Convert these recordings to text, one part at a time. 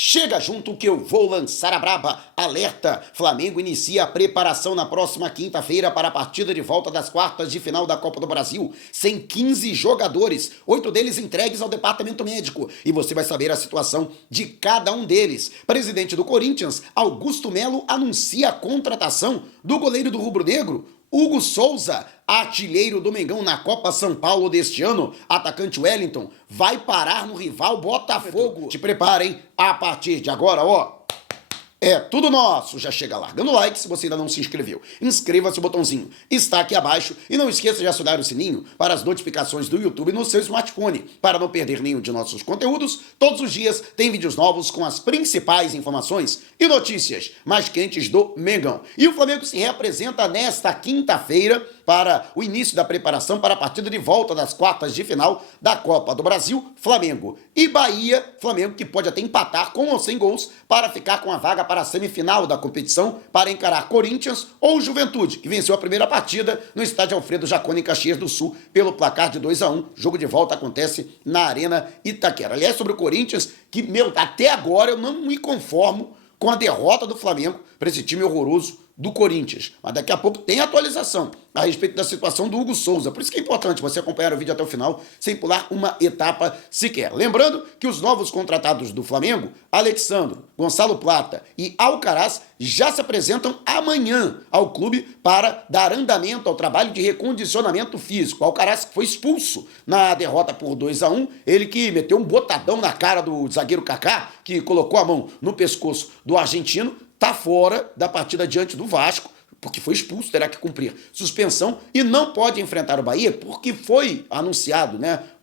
Chega junto que eu vou lançar a braba. Alerta! Flamengo inicia a preparação na próxima quinta-feira para a partida de volta das quartas de final da Copa do Brasil. Sem 15 jogadores, 8 deles entregues ao departamento médico. E você vai saber a situação de cada um deles. Presidente do Corinthians, Augusto Melo, anuncia a contratação do goleiro do rubro-negro, Hugo Souza, artilheiro do Mengão na Copa São Paulo deste ano. Atacante Wellington vai parar no rival Botafogo. Te preparem, a partir de agora, ó. É tudo nosso. Já chega largando o like se você ainda não se inscreveu. Inscreva-se, o botãozinho está aqui abaixo e não esqueça de acionar o sininho para as notificações do YouTube no seu smartphone. Para não perder nenhum de nossos conteúdos, todos os dias tem vídeos novos com as principais informações e notícias mais quentes do Mengão. E o Flamengo se reapresenta nesta quinta-feira para o início da preparação para a partida de volta das quartas de final da Copa do Brasil, Flamengo e Bahia. Flamengo que pode até empatar com ou sem gols para ficar com a vaga para a semifinal da competição para encarar Corinthians ou Juventude, que venceu a primeira partida no estádio Alfredo Jaconi em Caxias do Sul pelo placar de 2-1. Jogo de volta acontece na Arena Itaquera. Aliás, sobre o Corinthians, que, até agora eu não me conformo com a derrota do Flamengo para esse time horroroso do Corinthians. Mas daqui a pouco tem atualização a respeito da situação do Hugo Souza. Por isso que é importante você acompanhar o vídeo até o final, sem pular uma etapa sequer. Lembrando que os novos contratados do Flamengo, Alexandro, Gonçalo Plata e Alcaraz, já se apresentam amanhã ao clube para dar andamento ao trabalho de recondicionamento físico. Alcaraz foi expulso na derrota por 2-1, ele que meteu um botadão na cara do zagueiro Kaká, que colocou a mão no pescoço do argentino, está fora da partida diante do Vasco, porque foi expulso, terá que cumprir suspensão e não pode enfrentar o Bahia, porque foi anunciado,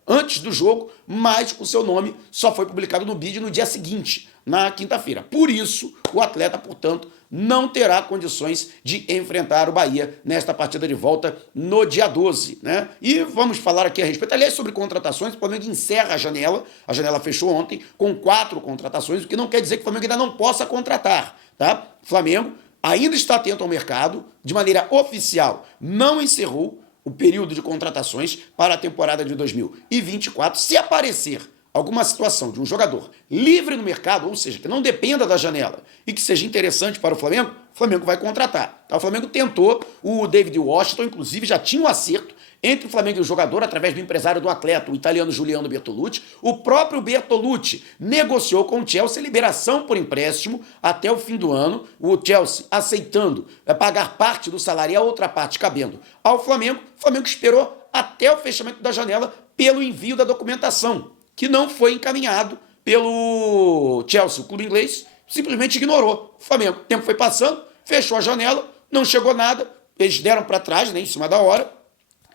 antes do jogo, mas o seu nome só foi publicado no BID no dia seguinte, na quinta-feira. Por isso, o atleta, portanto, não terá condições de enfrentar o Bahia nesta partida de volta no dia 12, E vamos falar aqui a respeito, aliás, sobre contratações. O Flamengo encerra a janela fechou ontem com 4 contratações, o que não quer dizer que o Flamengo ainda não possa contratar, tá? O Flamengo ainda está atento ao mercado, de maneira oficial, não encerrou o período de contratações para a temporada de 2024. Se aparecer alguma situação de um jogador livre no mercado, ou seja, que não dependa da janela e que seja interessante para o Flamengo vai contratar. O Flamengo tentou, o David Washington, inclusive, já tinha um acerto entre o Flamengo e o jogador através do empresário do atleta, o italiano Giuliano Bertolucci. O próprio Bertolucci negociou com o Chelsea liberação por empréstimo até o fim do ano, o Chelsea aceitando pagar parte do salário e a outra parte cabendo ao Flamengo. O Flamengo esperou até o fechamento da janela pelo envio da documentação, que não foi encaminhado pelo Chelsea. O clube inglês simplesmente ignorou. O Flamengo, o tempo foi passando, fechou a janela, não chegou nada, eles deram para trás, em cima da hora,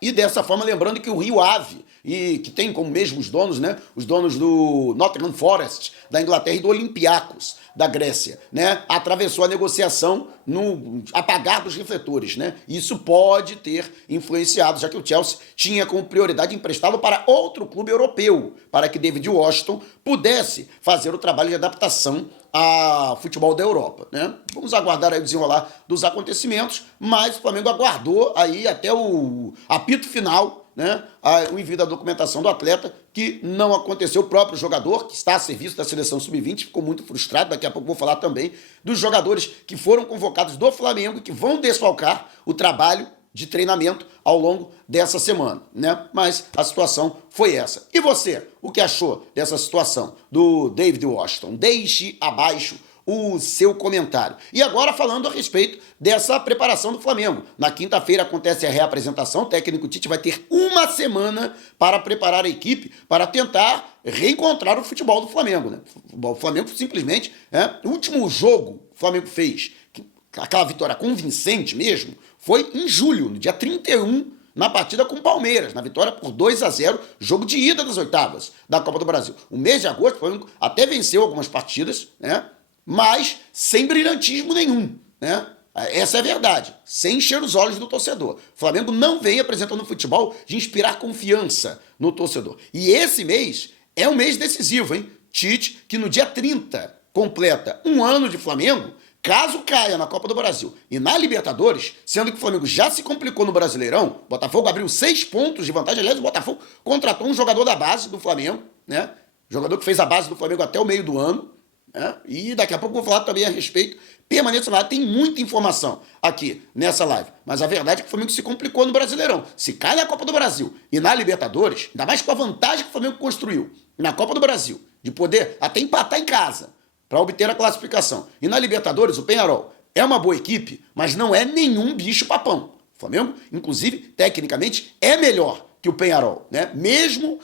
e dessa forma, lembrando que o Rio Ave, e que tem como mesmo os donos, os donos do Nottingham Forest, da Inglaterra, e do Olympiacos, da Grécia, atravessou a negociação no apagar dos refletores, Isso pode ter influenciado, já que o Chelsea tinha como prioridade emprestá-lo para outro clube europeu, para que David Washington pudesse fazer o trabalho de adaptação ao futebol da Europa, Vamos aguardar aí o desenrolar dos acontecimentos, mas o Flamengo aguardou aí até o apito final, o envio da documentação do atleta, que não aconteceu. O próprio jogador, que está a serviço da seleção sub-20, ficou muito frustrado. Daqui a pouco vou falar também dos jogadores que foram convocados do Flamengo e que vão desfalcar o trabalho de treinamento ao longo dessa semana, Mas a situação foi essa. E você, o que achou dessa situação do David Washington? Deixe abaixo o seu comentário. E agora falando a respeito dessa preparação do Flamengo. Na quinta-feira acontece a reapresentação, o técnico Tite vai ter uma semana para preparar a equipe para tentar reencontrar o futebol do Flamengo, O Flamengo simplesmente, o último jogo que o Flamengo fez, aquela vitória convincente mesmo, foi em julho, no dia 31, na partida com o Palmeiras, na vitória por 2-0, jogo de ida das oitavas da Copa do Brasil. O mês de agosto, o Flamengo até venceu algumas partidas, mas sem brilhantismo nenhum, Essa é a verdade, sem encher os olhos do torcedor. O Flamengo não vem apresentando futebol de inspirar confiança no torcedor. E esse mês é um mês decisivo, Tite, que no dia 30 completa um ano de Flamengo, caso caia na Copa do Brasil e na Libertadores, sendo que o Flamengo já se complicou no Brasileirão, o Botafogo abriu 6 pontos de vantagem. Aliás, o Botafogo contratou um jogador da base do Flamengo, Jogador que fez a base do Flamengo até o meio do ano, né? E daqui a pouco eu vou falar também a respeito. Permaneça lá, tem muita informação aqui nessa live. Mas a verdade é que o Flamengo se complicou no Brasileirão. Se cai na Copa do Brasil e na Libertadores, ainda mais com a vantagem que o Flamengo construiu na Copa do Brasil, de poder até empatar em casa para obter a classificação. E na Libertadores, o Peñarol é uma boa equipe, mas não é nenhum bicho-papão. O Flamengo, inclusive, tecnicamente, é melhor que o Peñarol, né? Mesmo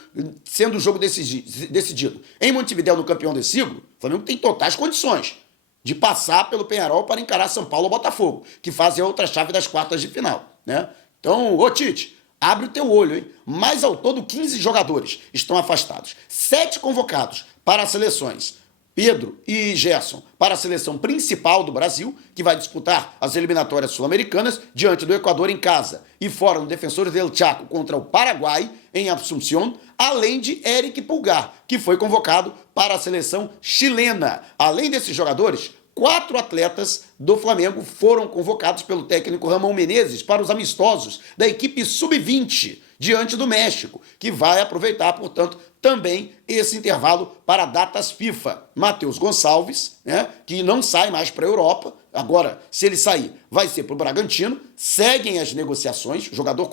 sendo o jogo decidido em Montevidéu no campeão desse siglo, o Flamengo tem totais condições de passar pelo Peñarol para encarar São Paulo ou Botafogo, que fazem a outra chave das quartas de final, né? Então, ô Tite, abre o teu olho, hein? Mais ao todo, 15 jogadores estão afastados. 7 convocados para as seleções. Pedro e Gerson para a seleção principal do Brasil, que vai disputar as eliminatórias sul-americanas diante do Equador em casa e fora no Defensores del Chaco contra o Paraguai em Asunción, além de Eric Pulgar, que foi convocado para a seleção chilena. Além desses jogadores, 4 atletas do Flamengo foram convocados pelo técnico Ramon Menezes para os amistosos da equipe sub-20 diante do México, que vai aproveitar, portanto, também esse intervalo para datas FIFA. Matheus Gonçalves, né, que não sai mais para a Europa, agora, se ele sair, vai ser para o Bragantino, seguem as negociações, o jogador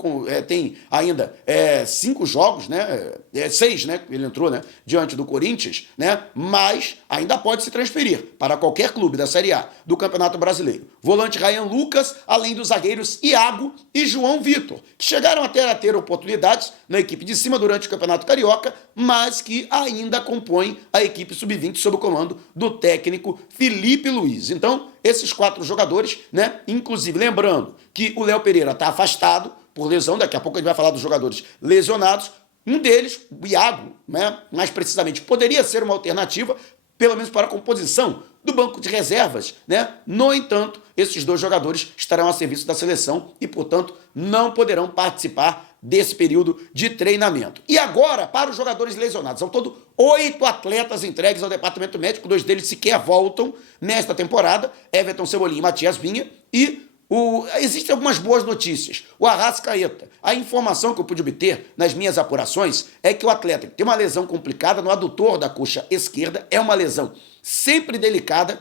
tem ainda 5 jogos, né, 6, né, ele entrou, né, diante do Corinthians, né, mas ainda pode se transferir para qualquer clube da Série A do Campeonato Brasileiro. Volante Ryan Lucas, além dos zagueiros Iago e João Vitor, que chegaram até a ter oportunidades na equipe de cima durante o Campeonato Carioca, mas que ainda compõem a equipe sub-20 sob o comando do técnico Felipe Luiz. Então, esses 4 jogadores, né? Inclusive, lembrando que o Léo Pereira está afastado por lesão, daqui a pouco a gente vai falar dos jogadores lesionados. Um deles, o Iago, né? Mais precisamente, poderia ser uma alternativa, pelo menos para a composição do banco de reservas, né? No entanto, esses 2 jogadores estarão a serviço da seleção e, portanto, não poderão participar desse período de treinamento. E agora, para os jogadores lesionados, ao todo 8 atletas entregues ao departamento médico, 2 deles sequer voltam nesta temporada, Everton Cebolinha e Matias Vinha, e existem algumas boas notícias. O Arrascaeta, a informação que eu pude obter nas minhas apurações é que o atleta que tem uma lesão complicada no adutor da coxa esquerda, é uma lesão sempre delicada,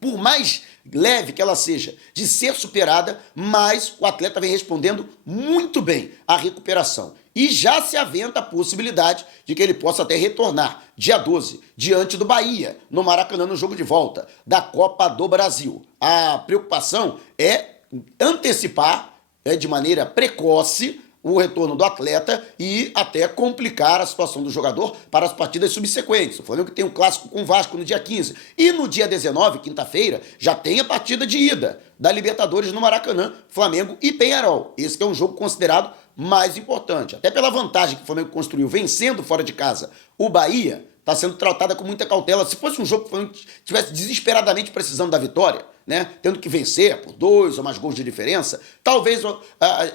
por mais leve que ela seja, de ser superada, mas o atleta vem respondendo muito bem à recuperação. E já se aventa a possibilidade de que ele possa até retornar dia 12, diante do Bahia, no Maracanã, no jogo de volta da Copa do Brasil. A preocupação é antecipar de maneira precoce o retorno do atleta e até complicar a situação do jogador para as partidas subsequentes. O Flamengo tem um clássico com o Vasco no dia 15 e no dia 19, quinta-feira, já tem a partida de ida da Libertadores no Maracanã, Flamengo e Peñarol. Esse é um jogo considerado mais importante, até pela vantagem que o Flamengo construiu vencendo fora de casa o Bahia, está sendo tratada com muita cautela. Se fosse um jogo que o Flamengo estivesse desesperadamente precisando da vitória, né, tendo que vencer por 2 ou mais gols de diferença, talvez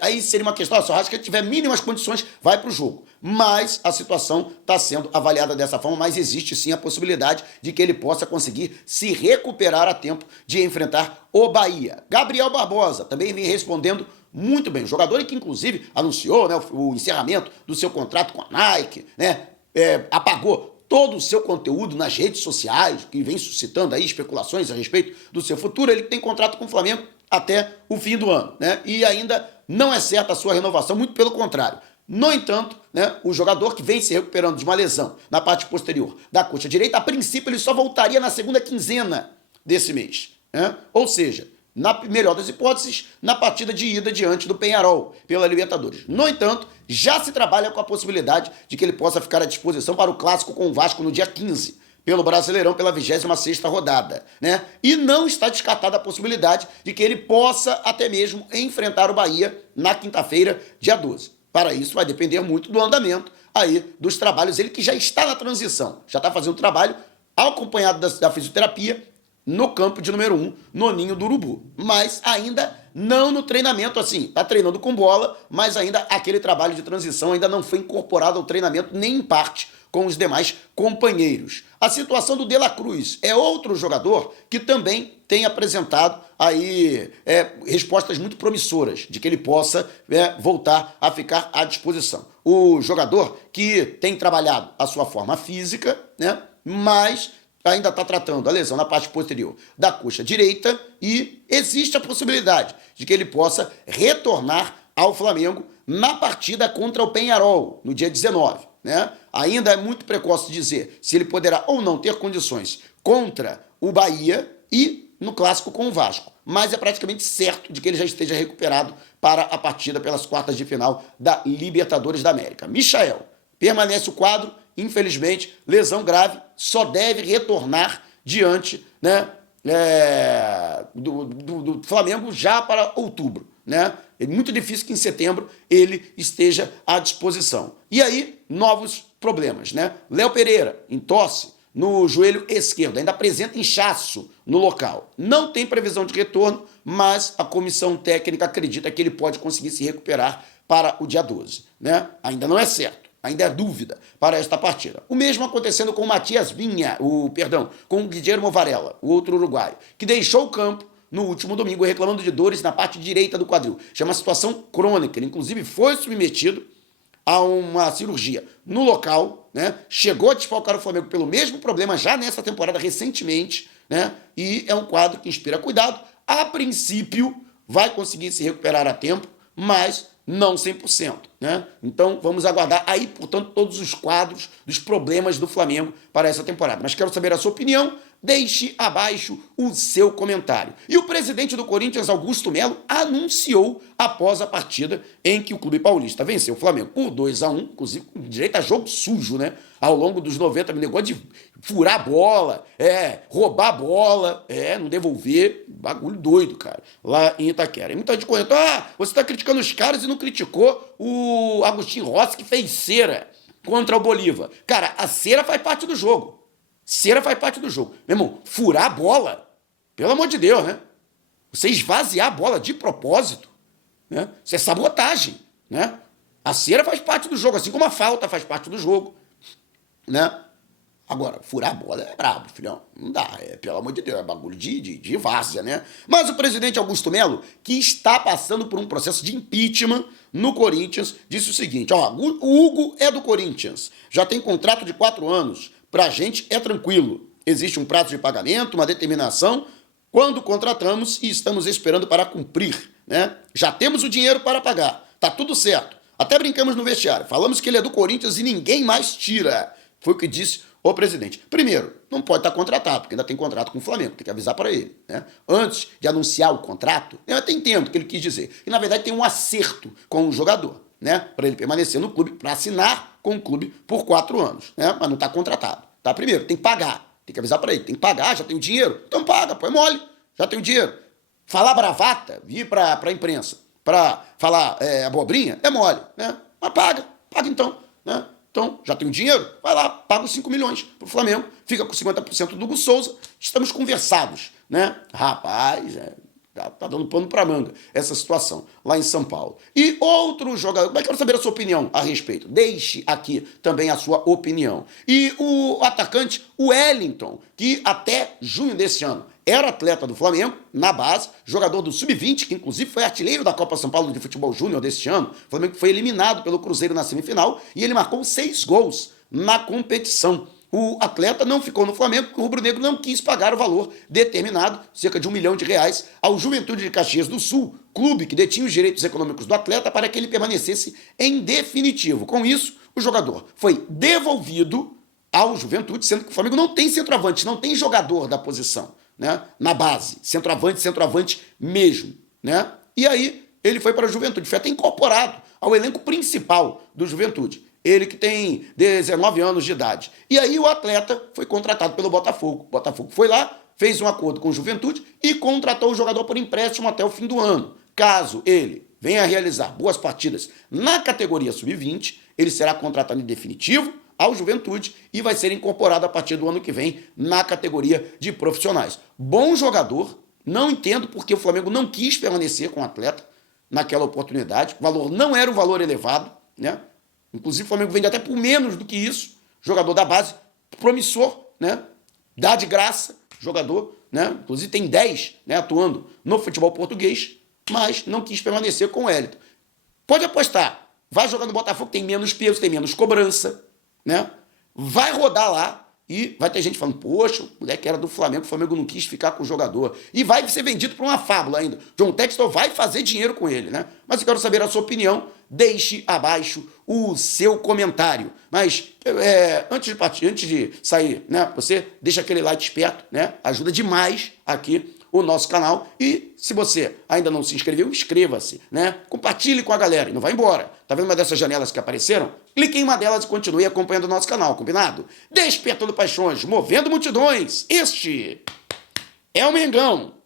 aí seria uma questão, se o Arrascaeta tiver mínimas condições, vai para o jogo. Mas a situação está sendo avaliada dessa forma, mas existe sim a possibilidade de que ele possa conseguir se recuperar a tempo de enfrentar o Bahia. Gabriel Barbosa também vem respondendo muito bem, jogador que inclusive anunciou, né, o encerramento do seu contrato com a Nike, né, apagou todo o seu conteúdo nas redes sociais, que vem suscitando aí especulações a respeito do seu futuro. Ele tem contrato com o Flamengo até o fim do ano, né? E ainda não é certa a sua renovação, muito pelo contrário. No entanto, né, o jogador que vem se recuperando de uma lesão na parte posterior da coxa direita, a princípio ele só voltaria na segunda quinzena desse mês, né? Ou seja, na melhor das hipóteses, na partida de ida diante do Peñarol pela Libertadores. No entanto, já se trabalha com a possibilidade de que ele possa ficar à disposição para o clássico com o Vasco no dia 15, pelo Brasileirão, pela 26ª rodada, né? E não está descartada a possibilidade de que ele possa até mesmo enfrentar o Bahia na quinta-feira, dia 12. Para isso vai depender muito do andamento aí dos trabalhos. Ele que já está na transição, já está fazendo trabalho acompanhado da fisioterapia no campo de número 1, no Ninho do Urubu. Mas ainda não no treinamento, assim, está treinando com bola, mas ainda aquele trabalho de transição ainda não foi incorporado ao treinamento, nem em parte, com os demais companheiros. A situação do De La Cruz é outro jogador que também tem apresentado aí respostas muito promissoras de que ele possa voltar a ficar à disposição. O jogador que tem trabalhado a sua forma física, né, mas ainda está tratando a lesão na parte posterior da coxa direita e existe a possibilidade de que ele possa retornar ao Flamengo na partida contra o Peñarol, no dia 19. Né? Ainda é muito precoce dizer se ele poderá ou não ter condições contra o Bahia e no clássico com o Vasco, mas é praticamente certo de que ele já esteja recuperado para a partida pelas quartas de final da Libertadores da América. Michael, permanece o quadro, infelizmente, lesão grave, só deve retornar diante, né, do Flamengo já para outubro. Né? É muito difícil que em setembro ele esteja à disposição. E aí, novos problemas. Né? Léo Pereira, entorse no joelho esquerdo, ainda apresenta inchaço no local. Não tem previsão de retorno, mas a comissão técnica acredita que ele pode conseguir se recuperar para o dia 12. Né? Ainda não é certo. Ainda é dúvida para esta partida. O mesmo acontecendo com o Matias Vinha, com o Guillermo Varela, o outro uruguaio, que deixou o campo no último domingo reclamando de dores na parte direita do quadril. Já é uma situação crônica. Ele, inclusive, foi submetido a uma cirurgia no local, né? Chegou a desfalcar o Flamengo pelo mesmo problema já nessa temporada recentemente, né? E é um quadro que inspira cuidado. A princípio, vai conseguir se recuperar a tempo, mas não 100%, né? Então, vamos aguardar aí, portanto, todos os quadros dos problemas do Flamengo para essa temporada. Mas quero saber a sua opinião, deixe abaixo o seu comentário. E o presidente do Corinthians, Augusto Melo, anunciou após a partida em que o clube paulista venceu o Flamengo por 2-1, inclusive com direito a jogo sujo, né? Ao longo dos 90 minutos, negócio de furar a bola, roubar a bola, não devolver, bagulho doido, cara, lá em Itaquera. E muita gente comentou, você está criticando os caras e não criticou o Agostinho Rossi que fez cera contra o Bolívar. Cara, a cera faz parte do jogo. Cera faz parte do jogo. Meu irmão, furar a bola, pelo amor de Deus, né? Você esvaziar a bola de propósito, né? Isso é sabotagem, né? A cera faz parte do jogo, assim como a falta faz parte do jogo, né? Agora, furar a bola é brabo, filhão. Não dá, pelo amor de Deus, é bagulho de várzea, né? Mas o presidente Augusto Melo, que está passando por um processo de impeachment no Corinthians, disse o seguinte, o Hugo é do Corinthians, já tem contrato de 4 anos, pra gente é tranquilo, existe um prazo de pagamento, uma determinação, quando contratamos e estamos esperando para cumprir, né? Já temos o dinheiro para pagar, tá tudo certo. Até brincamos no vestiário, falamos que ele é do Corinthians e ninguém mais tira. Foi o que disse o presidente. Primeiro, não pode estar contratado, porque ainda tem contrato com o Flamengo, tem que avisar para ele. Né? Antes de anunciar o contrato, eu até entendo o que ele quis dizer. E, na verdade, tem um acerto com o jogador, né? Para ele permanecer no clube, para assinar com o clube por 4 anos. Né? Mas não está contratado. Tá? Primeiro, tem que pagar. Tem que avisar para ele. Tem que pagar, já tem o dinheiro. Então paga, pô, é mole. Já tem o dinheiro. Falar bravata, vir para a imprensa, para falar abobrinha, é mole. Né? Mas paga então. Né? Então, já tem o dinheiro? Vai lá, paga os 5 milhões pro Flamengo, fica com 50% do Hugo Souza, estamos conversados, né? Rapaz, tá dando pano pra manga essa situação lá em São Paulo. E outro jogador, mas quero saber a sua opinião a respeito. Deixe aqui também a sua opinião. E o atacante, o Wellington, que até junho desse ano era atleta do Flamengo, na base, jogador do Sub-20, que inclusive foi artilheiro da Copa São Paulo de Futebol Júnior deste ano. O Flamengo foi eliminado pelo Cruzeiro na semifinal e ele marcou 6 gols na competição. O atleta não ficou no Flamengo porque o rubro-negro não quis pagar o valor determinado, cerca de R$1 milhão, ao Juventude de Caxias do Sul, clube que detinha os direitos econômicos do atleta para que ele permanecesse em definitivo. Com isso, o jogador foi devolvido ao Juventude, sendo que o Flamengo não tem centroavante, não tem jogador da posição. Né, na base, centroavante mesmo, né? E aí ele foi para a Juventude, foi até incorporado ao elenco principal do Juventude, ele que tem 19 anos de idade. E aí o atleta foi contratado pelo Botafogo. O Botafogo foi lá, fez um acordo com o Juventude e contratou o jogador por empréstimo até o fim do ano. Caso ele venha a realizar boas partidas na categoria Sub-20, ele será contratado em definitivo ao Juventude e vai ser incorporado a partir do ano que vem na categoria de profissionais. Bom jogador, não entendo porque o Flamengo não quis permanecer com o atleta naquela oportunidade, o valor não era um valor elevado, né? Inclusive o Flamengo vende até por menos do que isso, jogador da base, promissor, né? Dá de graça, jogador, né? Inclusive tem 10, né, atuando no futebol português, mas não quis permanecer com o Wellington. Pode apostar, vai jogar no Botafogo, tem menos peso, tem menos cobrança, né? Vai rodar lá E vai ter gente falando, poxa, o moleque era do Flamengo, o Flamengo não quis ficar com o jogador. E vai ser vendido por uma fábula ainda. John Textor vai fazer dinheiro com ele, né? Mas eu quero saber a sua opinião. Deixe abaixo o seu comentário. Mas antes de partir, antes de sair, né? Você deixa aquele like esperto, né? Ajuda demais aqui o nosso canal. E se você ainda não se inscreveu, inscreva-se, né? Compartilhe com a galera e não vai embora. Tá vendo uma dessas janelas que apareceram? Clique em uma delas e continue acompanhando o nosso canal, combinado? Despertando paixões, movendo multidões. Este é o Mengão.